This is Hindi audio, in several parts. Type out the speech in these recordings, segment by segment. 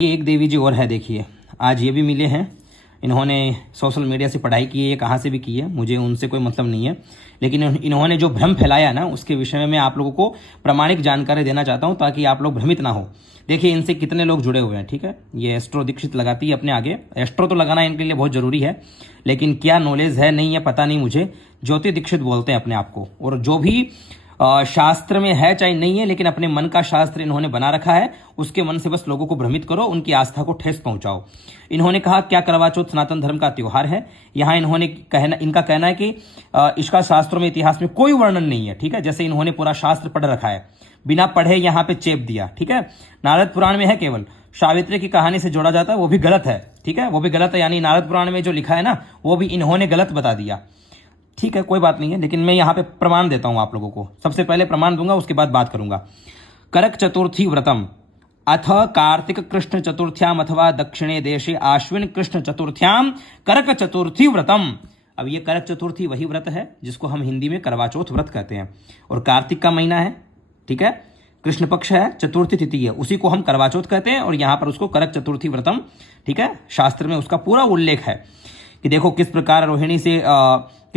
ये एक देवी जी और है, देखिए आज ये भी मिले हैं। इन्होंने सोशल मीडिया से पढ़ाई की है, कहाँ से भी की है, मुझे उनसे कोई मतलब नहीं है, लेकिन इन्होंने जो भ्रम फैलाया ना उसके विषय में मैं आप लोगों को प्रामाणिक जानकारी देना चाहता हूँ ताकि आप लोग भ्रमित ना हो। देखिए इनसे कितने लोग जुड़े हुए हैं, ठीक है। ये एस्ट्रो दीक्षित लगाती है अपने आगे। एस्ट्रो तो लगाना इनके लिए बहुत जरूरी है, लेकिन क्या नॉलेज है नहीं है पता नहीं मुझे। ज्योति दीक्षित बोलते हैं अपने आप को, और जो भी शास्त्र में है चाहे नहीं है, लेकिन अपने मन का शास्त्र इन्होंने बना रखा है, उसके मन से बस लोगों को भ्रमित करो, उनकी आस्था को ठेस पहुंचाओ। इन्होंने कहा क्या करवा चौथ सनातन धर्म का त्योहार है। यहाँ इनका कहना है कि इसका शास्त्रों में इतिहास में कोई वर्णन नहीं है, ठीक है। जैसे इन्होंने पूरा शास्त्र पढ़ रखा है, बिना पढ़े यहाँ पे चेप दिया, ठीक है। नारद पुराण में है, केवल सावित्री की कहानी से जोड़ा जाता है, वो भी गलत है, ठीक है, वो भी गलत है। यानी नारद पुराण में जो लिखा है ना वो भी इन्होंने गलत बता दिया, ठीक है, कोई बात नहीं है। लेकिन मैं यहाँ पे प्रमाण देता हूं आप लोगों को। सबसे पहले प्रमाण दूंगा, उसके बाद बात करूंगा। करक चतुर्थी व्रतम अथ कार्तिक कृष्ण चतुर्थ्याम अथवा दक्षिणे देशे आश्विन कृष्ण चतुर्थ्याम करक चतुर्थी व्रतम। अब ये करक चतुर्थी वही व्रत है जिसको हम हिंदी में करवा चौथ व्रत कहते हैं, और कार्तिक का महीना है, ठीक है, कृष्ण पक्ष है, चतुर्थी तिथि है, उसी को हम करवा चौथ कहते हैं, और यहां पर उसको करक चतुर्थी व्रतम, ठीक है। शास्त्र में उसका पूरा उल्लेख है कि देखो किस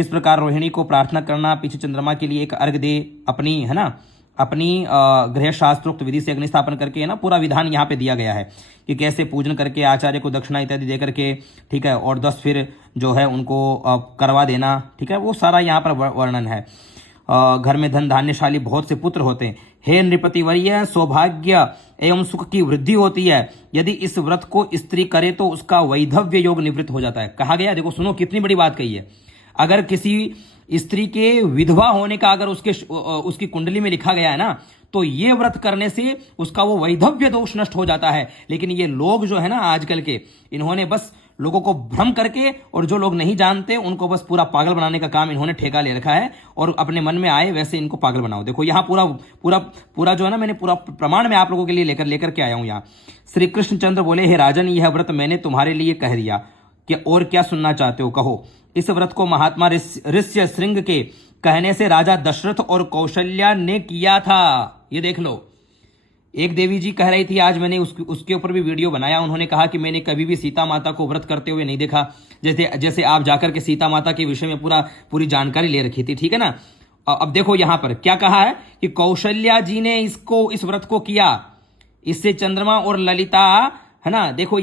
प्रकार रोहिणी को प्रार्थना करना, पीछे चंद्रमा के लिए एक अर्घ दे, अपनी है ना अपनी गृह शास्त्रोक्त विधि से अग्नि स्थापन करके, है ना, पूरा विधान यहाँ पे दिया गया है कि कैसे पूजन करके आचार्य को दक्षिणा इत्यादि दे करके, ठीक है, और 10 फिर जो है उनको करवा देना, ठीक है, वो सारा यहाँ पर वर्णन है। घर में धन धान्यशाली बहुत से पुत्र होते हैं। हे नृपतिवर्य, सौभाग्य एवं सुख की वृद्धि होती है। यदि इस व्रत को स्त्री करे तो उसका वैधव्य योग निवृत्त हो जाता है। कहा गया, देखो सुनो कितनी बड़ी बात कही है। अगर किसी स्त्री के विधवा होने का अगर उसकी कुंडली में लिखा गया है ना, तो ये व्रत करने से उसका वो वैधव्य दोष नष्ट हो जाता है। लेकिन ये लोग जो है ना आजकल के, इन्होंने बस लोगों को भ्रम करके, और जो लोग नहीं जानते उनको बस पूरा पागल बनाने का काम इन्होंने ठेका ले रखा है, और अपने मन में आए वैसे इनको पागल बनाओ। देखो यहाँ पूरा जो है ना, मैंने पूरा प्रमाण में आप लोगों के लिए लेकर के आया हूं। यहाँ श्री कृष्णचंद्र बोले, हे राजन, यह व्रत मैंने तुम्हारे लिए कह दिया, कि और क्या सुनना चाहते हो कहो। इस व्रत को महात्मा ऋष्य श्रृंग के कहने से राजा दशरथ और कौशल्या ने किया था। ये देख लो, एक देवी जी कह रही थी, आज मैंने उसके ऊपर भी वीडियो बनाया। उन्होंने कहा कि मैंने कभी भी सीता माता को व्रत करते हुए नहीं देखा। जैसे आप जाकर के सीता माता के विषय में पूरी जानकारी ले रखी थी, ठीक है ना। अब देखो यहां पर क्या कहा है कि कौशल्या जी ने इस व्रत को किया, इससे चंद्रमा और ललिता, है ना, देखो